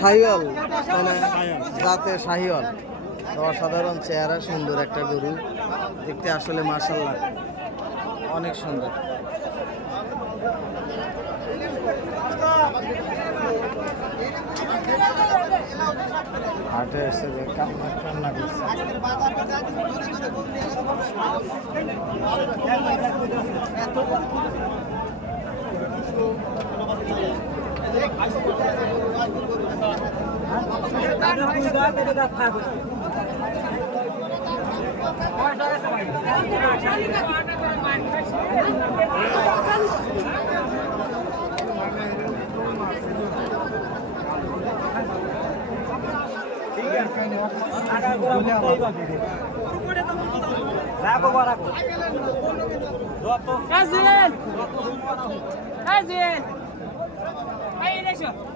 শাহিওয়াল মানে জাতে শাহিওয়াল। অসাধারণ চেহারা, সুন্দর একটা গরু। দেখতে আসলে মার্শাল্লাহ অনেক সুন্দর। হাটে এসে কান্না কান্না করছে। Azil! Azil! Aí, deixa. Gracias.